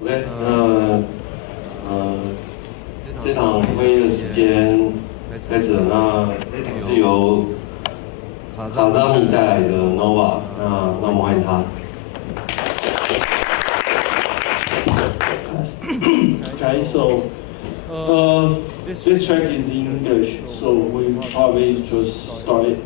OK，这场会议的时间开始了。那这场是由卡扎米带来的 Nova， 那我们欢迎他。Okay, so this track is in English, so we probably just start it.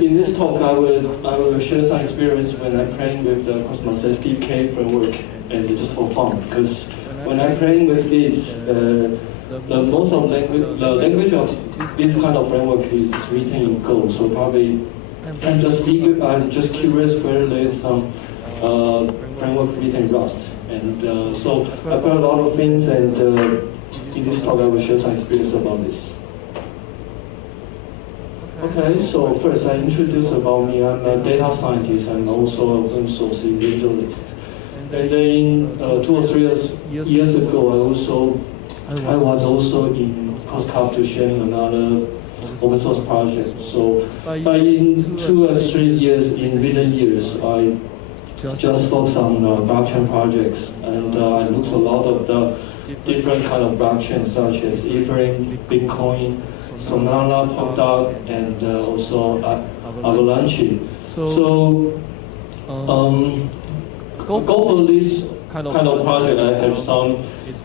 In this talk, I will share some experience when I'm playing with the Cosmos SDK framework, and just for fun. Because when I'm playing with this, the language of this kind of framework is written in Go. So probably I'm just curious whether there is some framework written in Rust. And so I put a lot of things, and in this talk I will share some experience about this. Okay, so first I introduce about me. I'm a data scientist and also an open source evangelist. And then 2 or 3 years ago, I was also in Coscap sharing another open source project. So in 2 or 3 years, in recent years, I just focused on blockchain projects, and I looked a lot of the different kind of blockchains such as Ethereum, Bitcoin, Solana, Polkadot, and also Avalanche. So go for this kind of project. I have some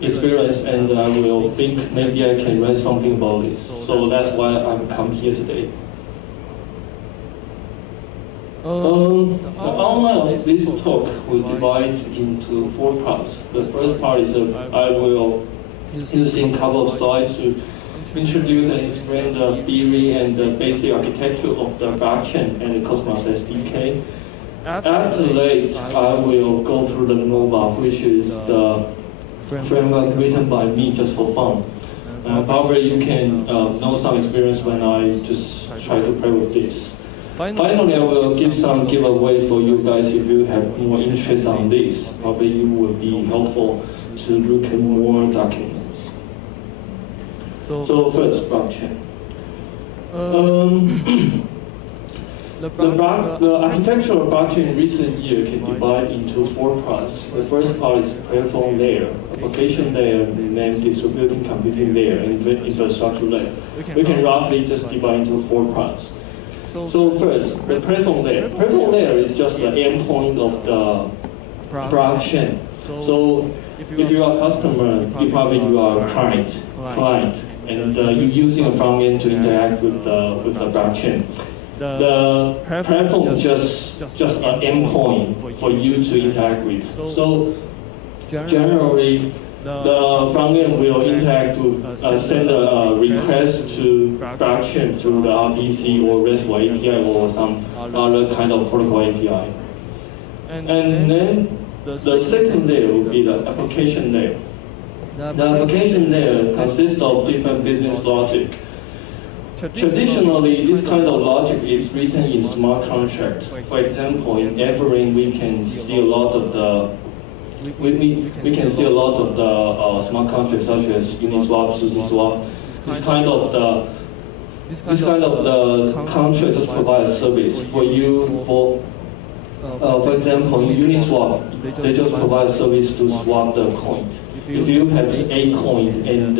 experience, and I will think maybe I can write something about this. So that's why I'm come here today. The outline of this talk will divide into 4 parts. The first part is I will using a couple of slides to introduce and explain the theory and the basic architecture of the blockchain and the Cosmos SDK. After that, I will go through the Nova, which is the framework written by me just for fun. Probably you can know some experience when I just try to play with this. Finally, I will give some giveaway for you guys if you have more interest on this. Probably it will be helpful to look at more documents. So first, blockchain. The architecture of blockchain in recent years can divide into 4 parts. The first part is platform layer, application layer, and then distributed computing layer, and infrastructure layer. We can roughly just divide into 4 parts. So first, the platform layer. Platform layer is just the endpoint of the blockchain. So if you are a customer, you are a client, and you're using a front end to interact with the blockchain. The platform is just an endpoint for you to interact with. So generally, the front end will interact to send a request to blockchain through the RPC or RESTful API or some other kind of protocol API. And then the second layer will be the application layer. The application layer consists of different business logic. Traditionally, this kind of logic is written in smart contracts. For example, in Ethereum, we can see a lot of the smart contracts such as Uniswap, SushiSwap. This kind of the contract just provide a service for you. For example, in Uniswap, they just provide a service to swap the coin. If you have A coin and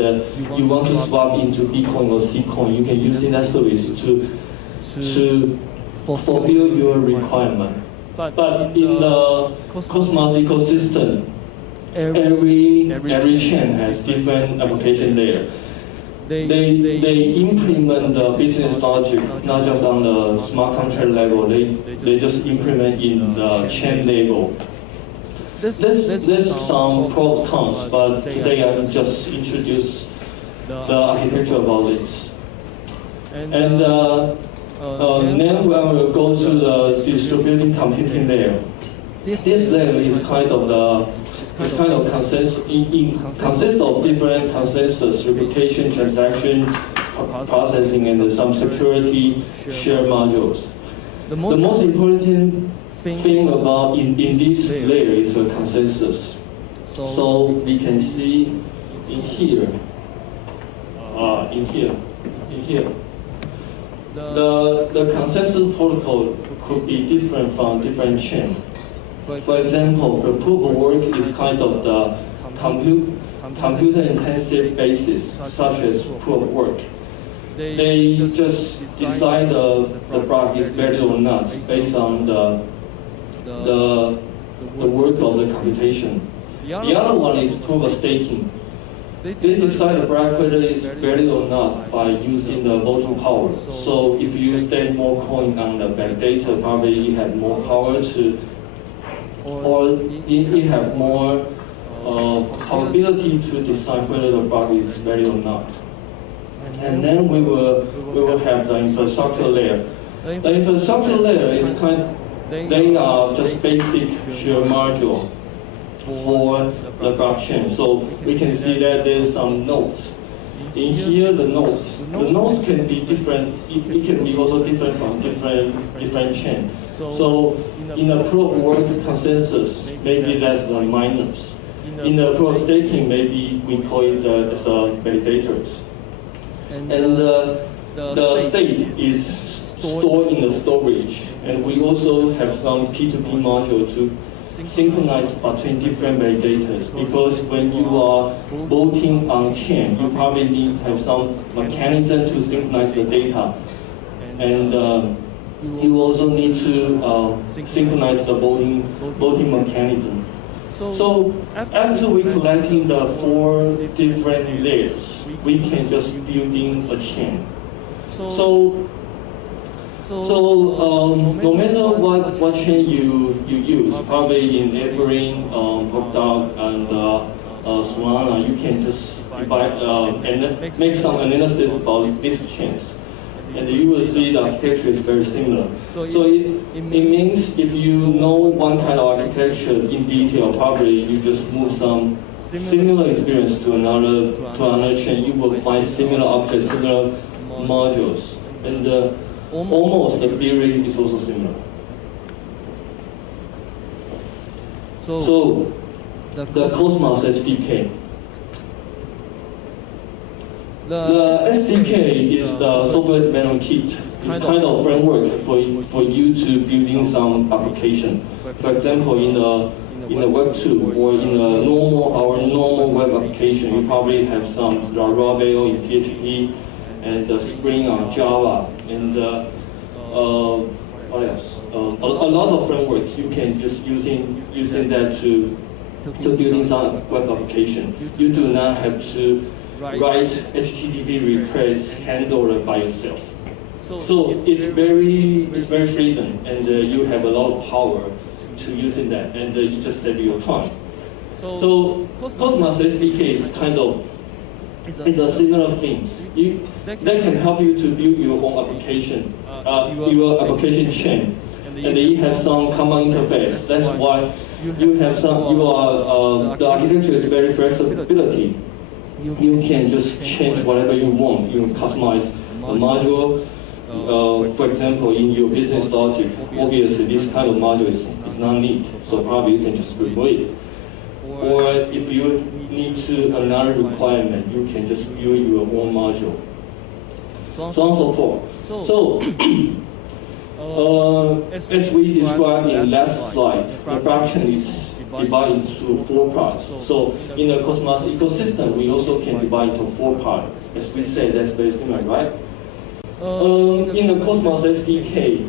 you want to swap into B coin or C coin, you can use that service to fulfill your requirement. But in the Cosmos ecosystem, every chain has different application layer. They implement the business logic not just on the smart contract level. They just implement in the chain level. There's some pros and cons, but today I will just introduce the architecture about this. And then I will go to the distributed computing layer. This layer is kind of consists of different consensus, replication, transaction, processing, and some security shared modules. The most important thing about in this layer is the consensus. So we can see in here. The consensus protocol could be different from different chain. For example, the proof of work is kind of the computer-intensive basis, such as proof of work. They just decide the block is valid or not based on the work of the computation. The other one is proof of staking. They decide the block whether it's valid or not by using the voting power. So if you stake more coin on the validator, probably you have more power to, or you have more probability to decide whether the block is valid or not. And then we will have the infrastructure layer. The infrastructure layer is they are just basic share module for the blockchain. So we can see that there's some nodes. In here, the nodes can be different. It can be also different from different chain. So in the proof of work consensus, maybe that's the miners. In the proof of staking, maybe we call it as validators. And the state is stored in the storage. And we also have some P2P module to synchronize between different validators. Because when you are voting on chain, you probably need to have some mechanism to synchronize the data. And you also need to synchronize the voting mechanism. So after we collecting the 4 different layers, we can just building a chain. So no matter what chain you use, probably in Evergreen, Polkadot, and Solana, you can just and make some analysis about these chains. And you will see the architecture is very similar. So it means if you know one kind of architecture in detail, probably you just move some similar experience to another chain. You will find similar objects, similar modules, and almost the theory is also similar. So the Cosmos SDK. The SDK is the software development kit. It's kind of framework for you to building some application. For example, in the Web 2 or in our normal web application, you probably have some Laravel in PHP and Spring on Java and what else? A lot of framework you can just using that to building some web application. You do not have to write HTTP requests handled by yourself. So it's very freedom, and you have a lot of power to using that, and you just save your time. So Cosmos SDK is kind of it's a similar thing. That can help you to build your own application, your application chain, and you have some common interface. That's why you have some. The architecture is very flexibility. You can just change whatever you want. You can customize a module. For example, in your business logic, obviously this kind of module is not neat, so probably you can just remove it. Or if you need to another requirement, you can just build your own module. So on and so forth. So as we described in last slide, the blockchain is divided into 4 parts. So in the Cosmos ecosystem, we also can divide into 4 parts. As we said, that's very similar, right? In the Cosmos SDK,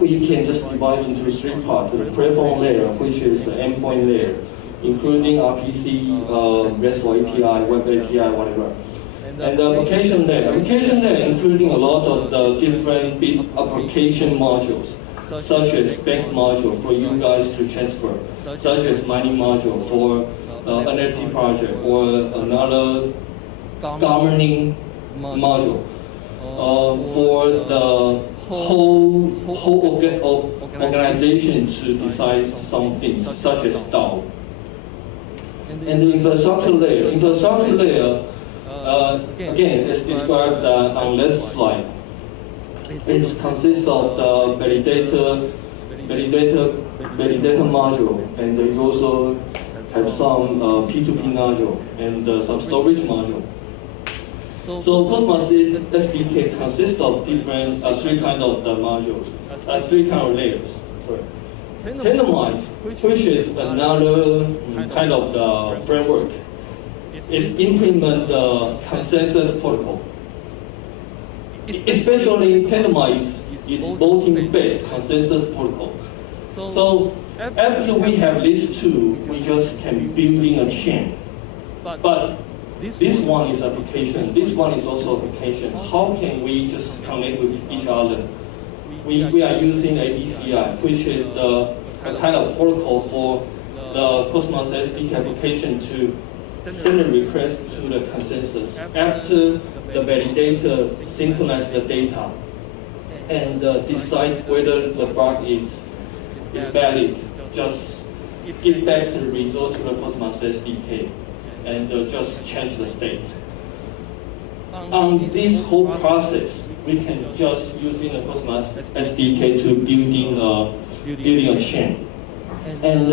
we can just divide into 3 parts. The platform layer, which is the endpoint layer, including RPC, RESTful API, Web API, whatever. And the application layer. Application layer including a lot of the different big application modules, such as bank module for you guys to transfer, such as mining module for NFT project, or another governing module for the whole organization to decide some things, such as DAO. And the infrastructure layer. Again, as described on last slide, it consists of the validator module, and you also have some P2P module and some storage module. So Cosmos SDK consists of different 3 kinds of the modules, 3 kinds of layers. Sorry. Tendermint, which is another kind of the framework, is implement the consensus protocol. Especially Tendermint is voting-based consensus protocol. So after we have these two, we just can build in a chain. But this one is application, this one is also application. How can we just connect with each other? We are using ADCI, which is the kind of protocol for the Cosmos SDK application to send a request to the consensus after the validator synchronize the data and decide whether the bug is valid. Just give back the result to the Cosmos SDK and just change the state. On this whole process, we can just using the Cosmos SDK to building a chain. And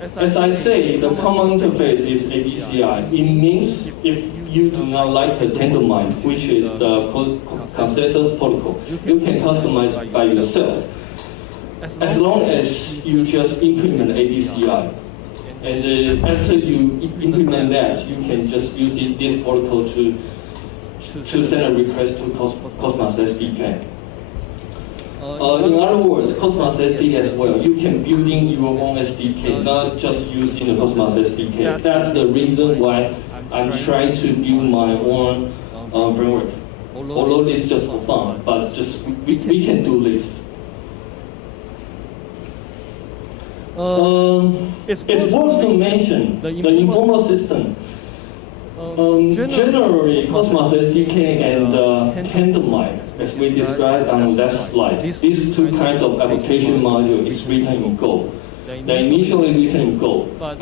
as I say, the common interface is ADCI. It means if you do not like the Tendermint, which is the consensus protocol, you can customize it by yourself, as long as you just implement ADCI. And after you implement that, you can just use this protocol to send a request to Cosmos SDK. In other words, Cosmos SDK as well, you can build in your own SDK, not just using the Cosmos SDK. That's the reason why I'm trying to build my own framework. Although it's just for fun, but just we can do this. It's worth to mention the informal system. Generally, Cosmos SDK and Tendermint, as we described on that slide, these two kinds of application module is written in Go. They're initially written in Go, but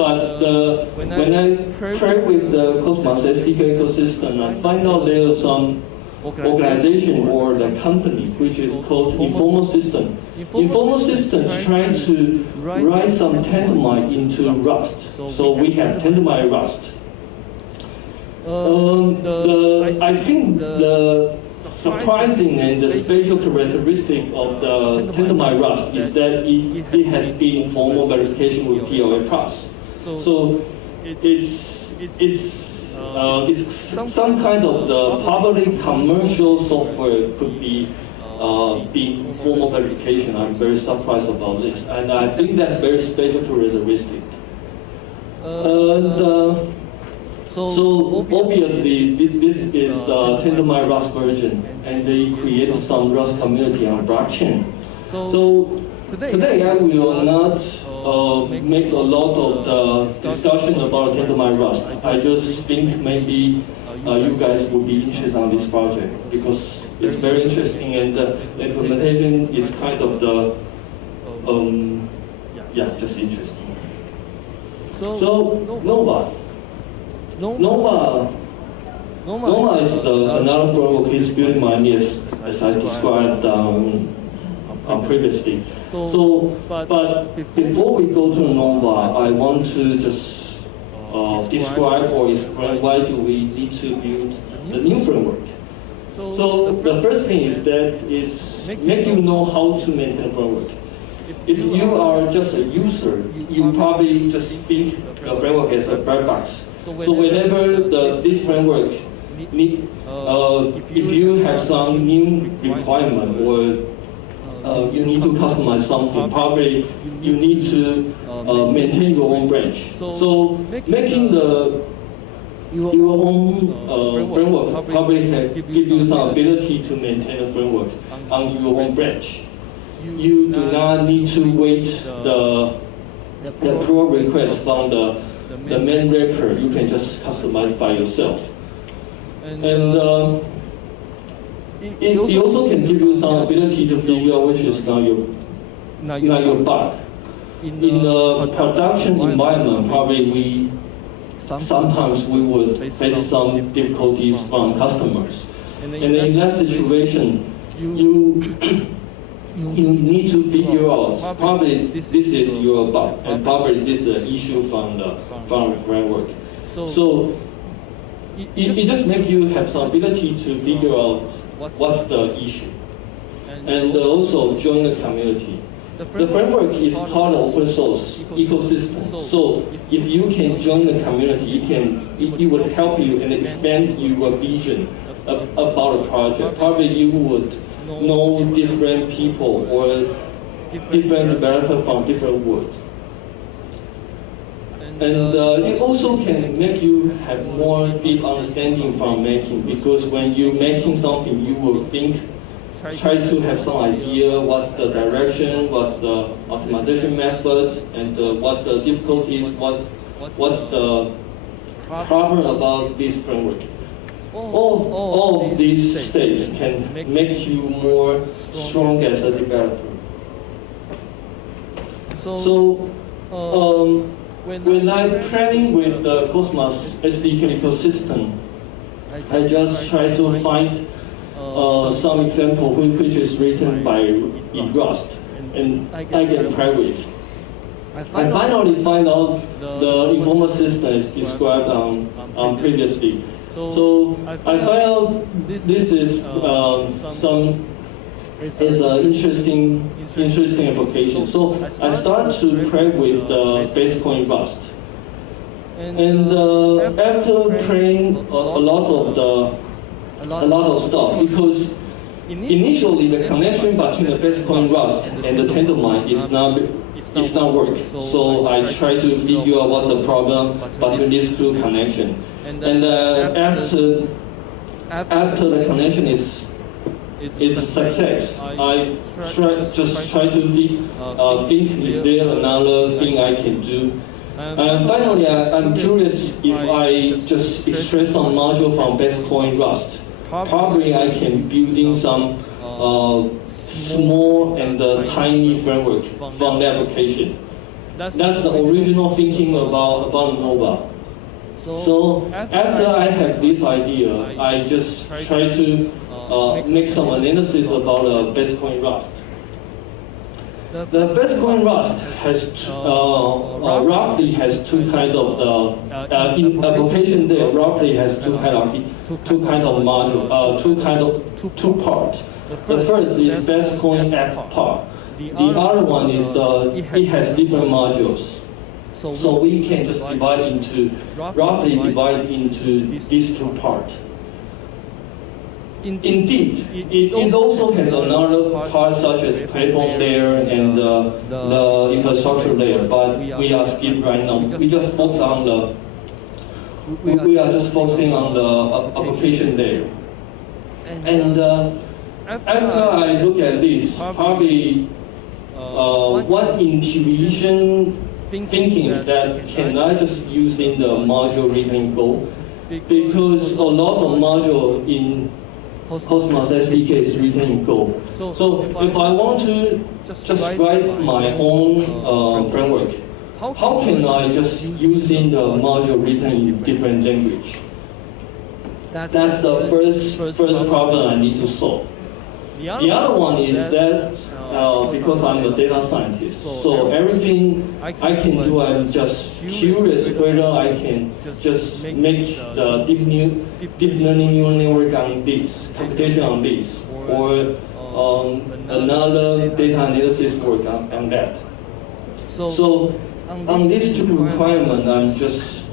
when I try with the Cosmos SDK ecosystem, I find out there are some organization or the company which is called informal system. Informal system trying to write some Tendermint into Rust. So we have Tendermint Rust. I think the surprising and the special characteristic of the Tendermint Rust is that it has been formal verification with TLA Plus. So it's some kind of the public commercial software could be formal verification. I'm very surprised about this, and I think that's very special characteristic. So obviously, this is Tendermint Rust version, and they created some Rust community on blockchain. So today I will not make a lot of the discussion about Tendermint Rust. I just think maybe you guys would be interested on this project because it's very interesting, and the implementation is kind of the just interesting. So Nova. Nova is another framework is built by me as I described previously. But before we go to Nova, I want to just describe or explain why do we need to build the new framework. So the first thing is that is make you know how to maintain a framework. If you are just a user, you probably just think the framework as a black box. So whenever this framework if you have some new requirement or you need to customize something, probably you need to maintain your own branch. So making your own framework probably give you some ability to maintain a framework on your own branch. You do not need to wait the pull request from the main wrapper. You can just customize by yourself. And it also can give you some ability to figure out which is not your bug. In the production environment, probably sometimes we would face some difficulties from customers. And in that situation, you need to figure out probably this is your bug, and probably this is an issue from the framework. So it just makes you have some ability to figure out what's the issue, and also join the community. The framework is part of open source ecosystem. So if you can join the community, it would help you and expand your vision about a project. Probably you would know different people or different developers from different worlds. And it also can make you have more deep understanding from making, because when you're making something, you will try to have some idea what's the direction, what's the optimization method, and what's the difficulties, what's the problem about this framework. All of these stages can make you more strong as a developer. So when I'm planning with the Cosmos SDK ecosystem, I just try to find some example which is written in Rust, and I can play with. I finally find out the informal system is described previously. So I find out this is is an interesting application. So I start to play with the base coin Rust, and after playing a lot of stuff, because initially the connection between the base coin Rust and the Tendermine is not working. So I try to figure out what's the problem between these two connections, and after the connection is a success, I just try to think is there another thing I can do. And finally, I'm curious if I just extract some module from base coin Rust. Probably I can build in some small and tiny framework from the application. That's the original thinking about Nova. So after I have this idea, I just try to make some analysis about base coin Rust. The base coin Rust has roughly has two kind of in application there roughly has two kind of module, two parts. The first is base coin app part. The other one is it has different modules. So we can just roughly divide into these two parts. Indeed, it also has another part such as platform layer and the infrastructure layer, but we are skip right now. We just focus on we are just focusing on the application layer. And after I look at this, probably one intuition thinking is that can I just use in the module written in Go? Because a lot of module in Cosmos SDK is written in Go. So if I want to just write my own framework, how can I just use in the module written in different language? That's the first problem I need to solve. The other one is that because I'm a data scientist, so everything I can do, I'm just curious whether I can just make the deep learning neural network on this, computation on this, or another data analysis work on that. So on these two requirements, I'm just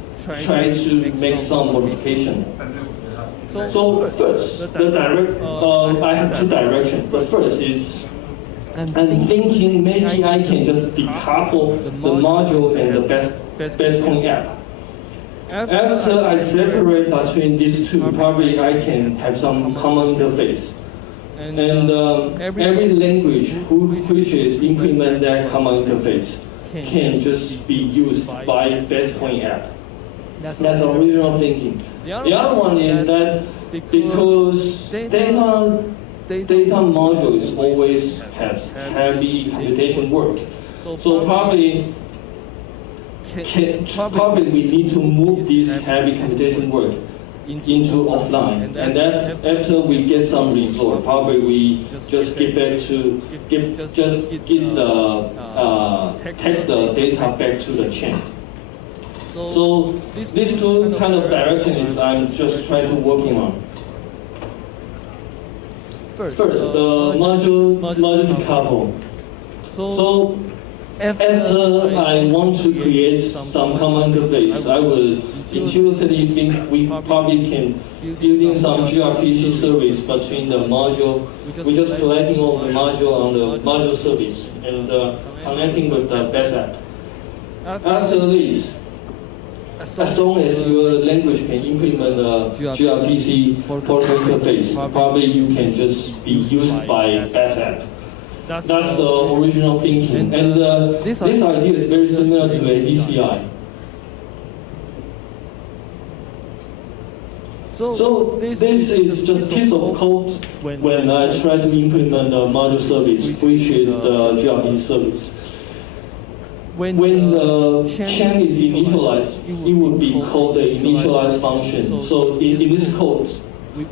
trying to make some modification. So first, I have two directions. The first is I'm thinking maybe I can just decouple the module and the base coin app. After I separate between these two, probably I can have some common interface. And every language which is implement that common interface can just be used by base coin app. That's the original thinking. The other one is that because data modules always have heavy computation work, so probably we need to move this heavy computation work into offline, and that after we get some result, probably we just get back to take the data back to the chain. So these two kind of directions I'm just trying to working on. First, the module decouple. So after I want to create some common interface, I will intuitively think we probably can building some gRPC service between the module. We're just collecting all the module on the module service and connecting with the best app. After this, as long as your language can implement a gRPC protocol interface, probably you can just be used by best app. That's the original thinking. And this idea is very similar to a DCI. So this is just a piece of code when I try to implement a module service, which is the gRPC service. When the chain is initialized, it would be called the initialize function. So in this code,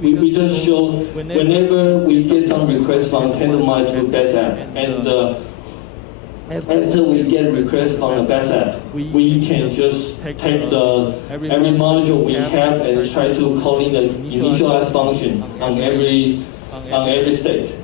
we just show whenever we get some request from Tendermint to best app, and after we get request from the best app, we can just take every module we have and try to call in the initialize function on every state.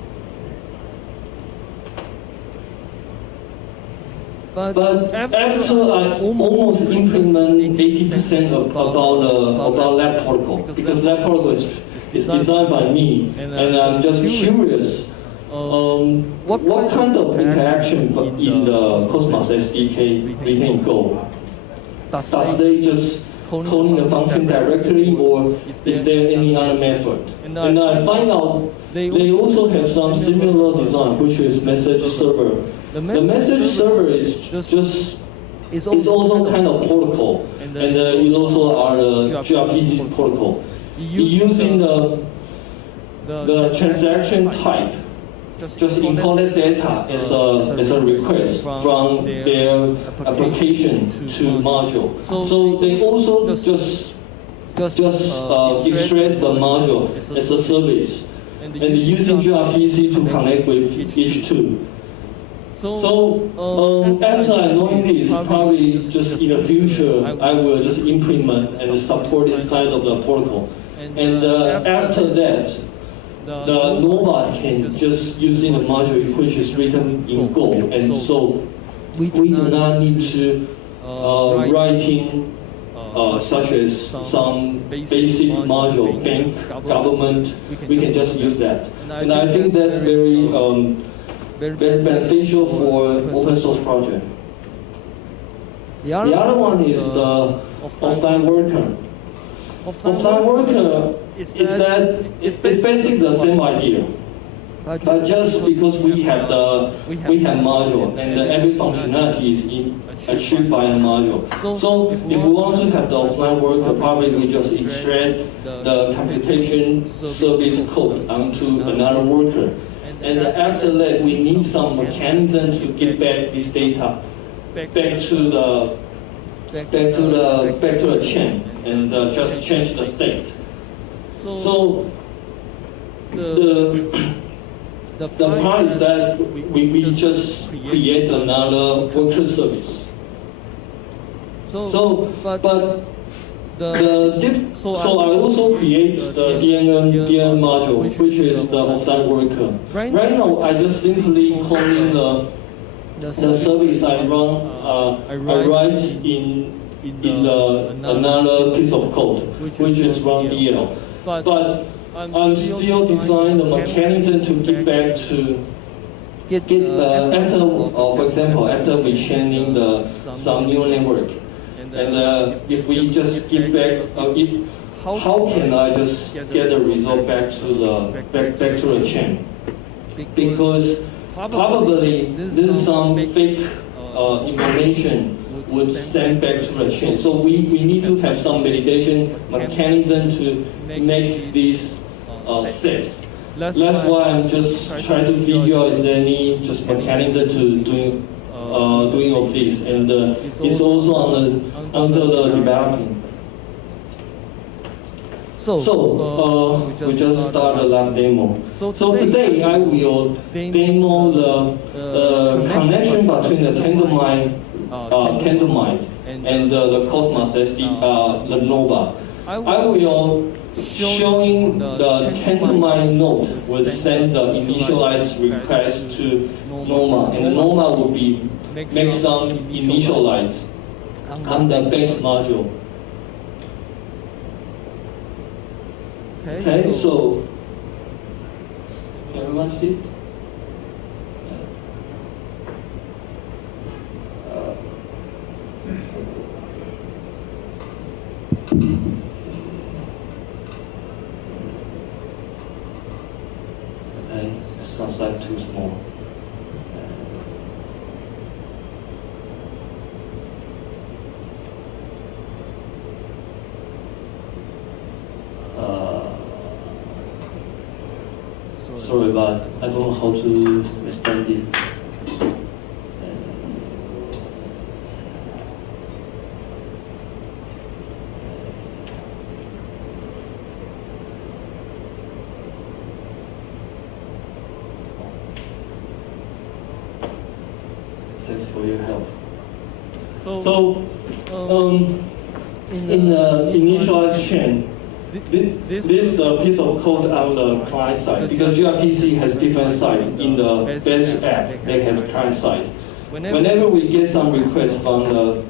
But after I almost implement 80% about lab protocol, because lab protocol is designed by me, and I'm just curious, what kind of interaction in the Cosmos SDK we can go? Does they just calling the function directly, or is there any other method? And I find out they also have some similar design, which is message server. The message server is also kind of protocol, and it also are the gRPC protocol. Using the transaction type, just encoded data as a request from their application to module. So they also just extract the module as a service, and using gRPC to connect with each two. So after I know this, probably just in the future, I will just implement and support this kind of the protocol. And after that, the Nova can just using the module which is written in Go, and so we do not need to writing such as some basic module, bank, government. We can just use that, and I think that's very beneficial for open source project. The other one is the offline worker. Offline worker is that it's basically the same idea, but just because we have module and every functionality is achieved by a module. So if we want to have the offline worker, probably we just extract the computation service code onto another worker. And after that, we need some mechanism to get back this data back to the chain and just change the state. So the part is that we just create another worker service. So I also create the DNN module, which is the offline worker. Right now, I just simply calling the service I run. I write in another piece of code, which is run DL. But I'm still designing the mechanism to get back to after, for example, after we chaining some neural network. And if we just get back, how can I just get the result back to the chain? Because probably this is some fake information would send back to the chain. So we need to have some validation mechanism to make this safe. That's why I'm just trying to figure out is there any just mechanism to doing all this, and it's also under the developing. So we just started a lab demo. So today I will demo the connection between the Tendermint and the Cosmos SD, the Nova. I will showing the Tendermint node will send the initialized request to normal, and the normal will be make some initialize on the back module. Okay, so can everyone see it? And sounds like too small. Sorry, but I don't know how to explain it. Thanks for your help. So, in the initialized chain, this is the piece of code on the client side, because gRPC has different side. In the base app, they have client side. Whenever we get some request from the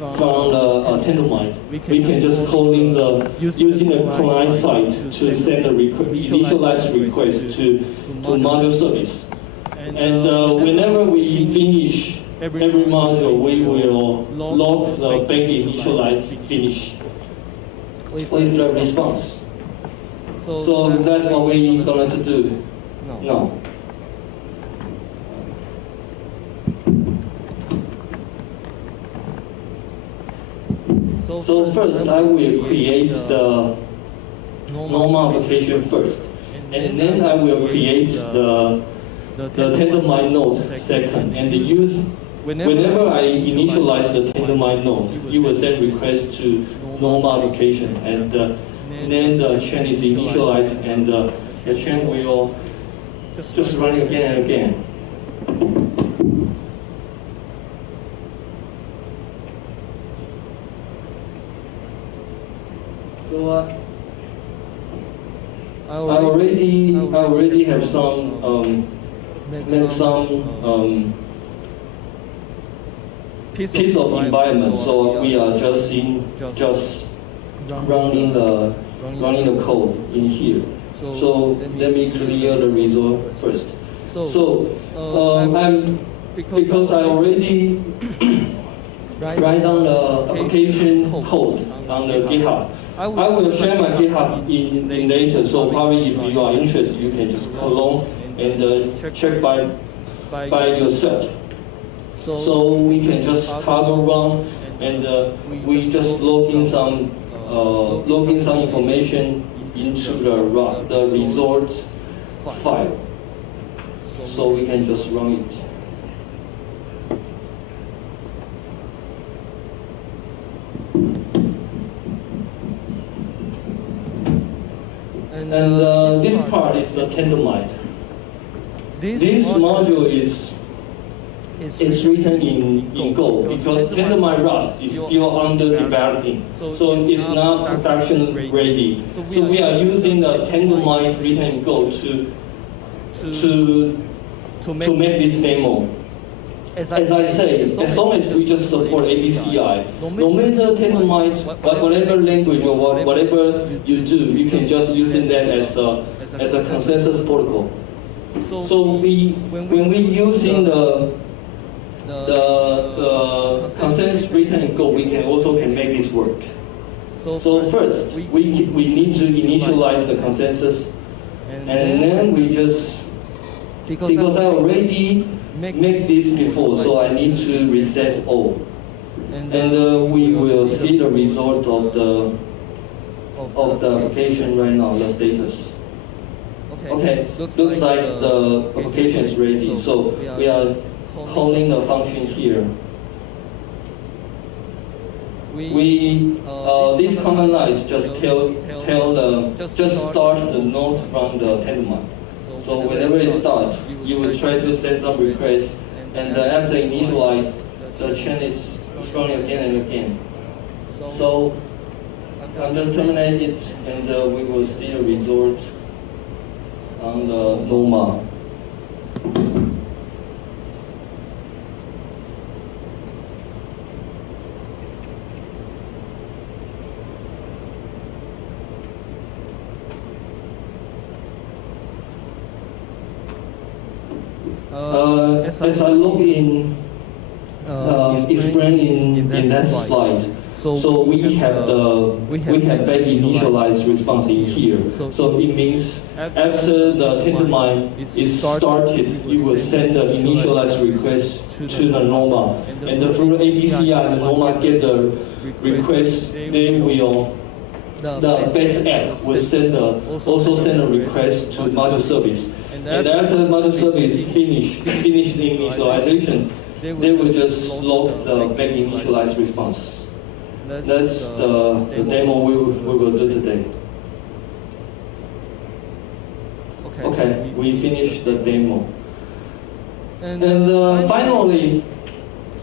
Tendermint, we can just call in using the client side to send a initialized request to module service. And whenever we finish every module, we will log the back initialized finish with the response. So that's what we're going to do now. So first, I will create the normal application first, and then I will create the Tendermint node second, and use whenever I initialize the Tendermint node, you will send request to normal application, and then the chain is initialized, and the chain will just run again and again. So I already have some piece of environment, so we are just running the code in here. So let me clear the result first. Because I already write down the application code on the GitHub. I will share my GitHub in later, so probably if you are interested, you can just go along and check by yourself. So we can just toggle run, and we just log in some information into the result file. So we can just run it. And this part is the Tendermint. This module is written in Go, because Tendermint Rust is still under developing, so it's not production ready. So we are using the Tendermint written in Go to make this demo. As I say, as long as we just support ABCI, no matter Tendermint, whatever language or whatever you do, you can just use that as a consensus protocol. So when we using the consensus written in Go, we can make this work. So first, we need to initialize the consensus, and then we just, because I already make this before, so I need to reset all. And we will see the result of the application right now, the status. Okay, looks like the application is ready, so we are calling the function here. This command line is just just start the node from the Tendermint. So whenever it starts, you will try to send some requests, and after initialize, the chain is running again and again. So I'm just terminating it, and we will see the result on the normal. As I look in, explain in that slide. So we have back initialized response in here. So it means after the tendermine is started, you will send the initialized request to the NOMA, and through ABCI, the NOMA get the request. They will the base app will also send a request to module service, and after the module service finish the initialization, they will just log the back initialized response. That's the demo we will do today. Okay, we finished the demo. And finally,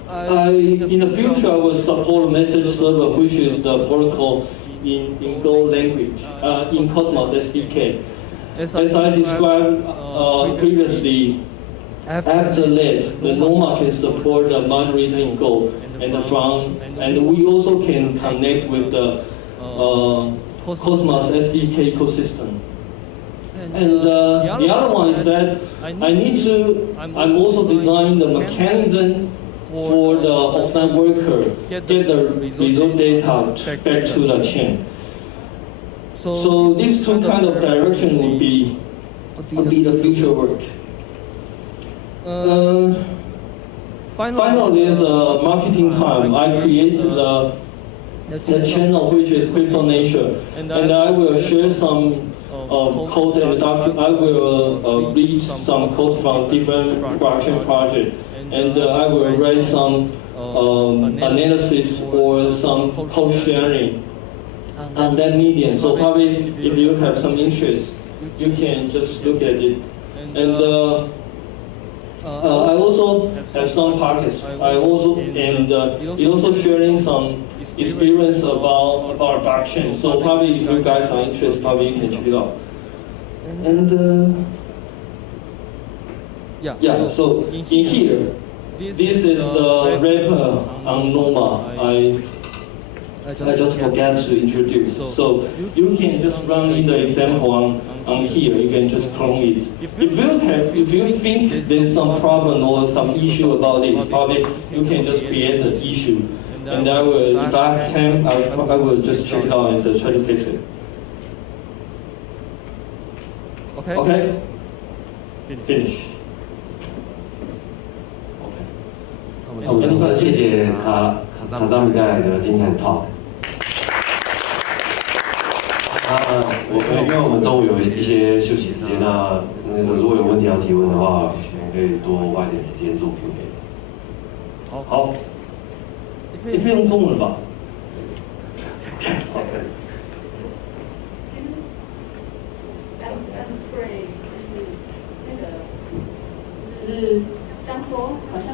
in the future, I will support message server, which is the protocol in Go language, in Cosmos SDK. As I described previously, after that, the NOMA can support the moderator in Go, and we also can connect with the Cosmos SDK ecosystem. And the other one is that I'm also designing the mechanism for the offline worker get the result data back to the chain. So these two kind of direction will be the future work. Finally, there's a marketing time. I created the channel which is Crypto Nature, and I will share some code and document. I will read some code from different blockchain projects, and I will write some analysis or some code sharing on that medium. So probably if you have some interest, you can just look at it. And I also have some pockets. It also sharing some experience about blockchain. So probably if you guys are interested, probably you can check it out. And yeah. So in here, this is the wrapper on NOMA. I just forgot to introduce. So you can just run in the example on here. You can just clone it. If you think there's some problem or some issue about this, probably you can just create an issue. And I will, if I have time, I will just check it out and try to fix it. Okay. Finish. 好，我们谢谢卡扎米带来的精彩 talk。因为我们中午有一些休息时间，那如果有问题要提问的话，我们可以多花点时间做 Q&A。好，你可以用中文吧。好。就是这样说，好像。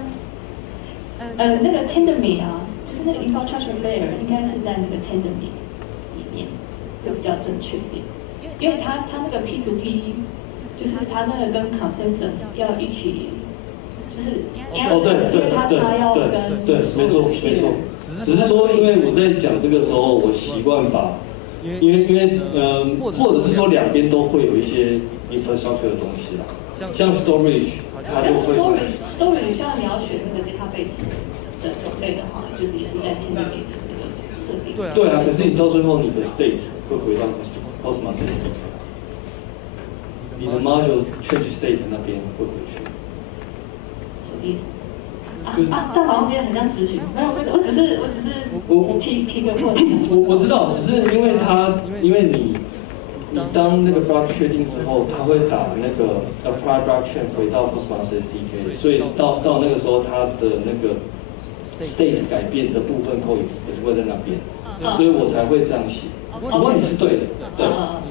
那个 tendermint 啊，就是那个 infrastructure layer 应该是在那个 tendermint 里面，就比较正确一点。因为它那个 P2P， 就是它那个跟 consensus 要一起，就是因为它要跟对，没错。只是说，因为我在讲这个时候，我习惯把，因为或者是说两边都会有一些 infrastructure 的东西啦，像 storage。storage 像你要选那个 database 的种类的话，就是也是在 tendermint 的那个设定。对啊，可是你到最后你的 state 会回到 Cosmos 你的 module change state 那边会回去。什么意思？这好像变得很像咨询。没有，我只是提个问题。我知道，只是因为你当那个 block 确定之后，它会打那个 apply blockchain 回到 Cosmos SDK， 所以到那个时候，它的那个 state 改变的部分 code 也是会在那边，所以我才会这样写。不过你是对的，对，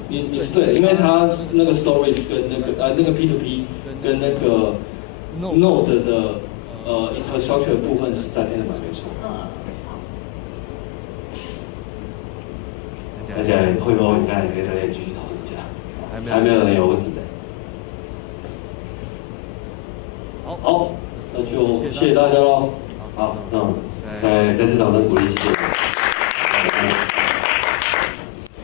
你是对的，因为它那个 storage 跟那个 P2P 跟那个 node 的infrastructure 的部分是在天的没错。大家会后应该也可以再继续讨论一下，还没有人有问题的。好，那就谢谢大家喽。好，那我们再次掌声鼓励，谢谢。